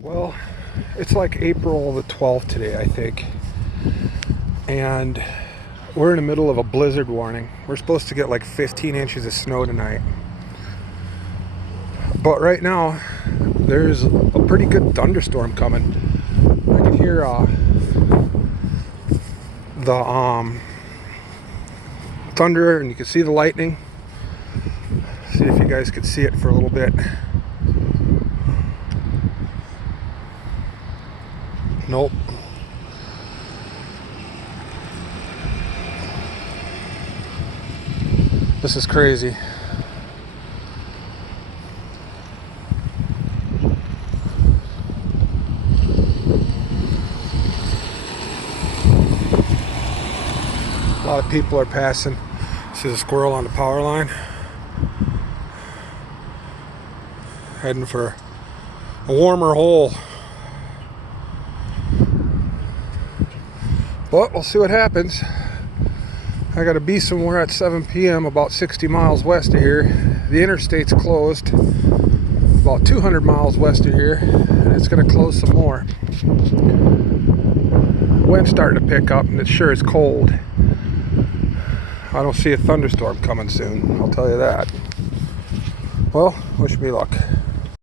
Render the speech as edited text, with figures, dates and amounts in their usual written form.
Well, it's like April the 12th today, I think, and we're in the middle of a blizzard warning. We're supposed to get like 15 inches of snow tonight, but right now there's a pretty good thunderstorm coming. I can hear the thunder, and you can see the lightning. See if you guys could see it for a little bit. Nope. This is crazy. A lot of people are passing. See the squirrel on the power line. Heading for a warmer hole. But we'll see what happens. I gotta be somewhere at 7 p.m. about 60 miles west of here. The interstate's closed about 200 miles west of here, and it's gonna close some more. Wind's starting to pick up, and it sure is cold. I don't see a thunderstorm coming soon, I'll tell you that. Well, wish me luck.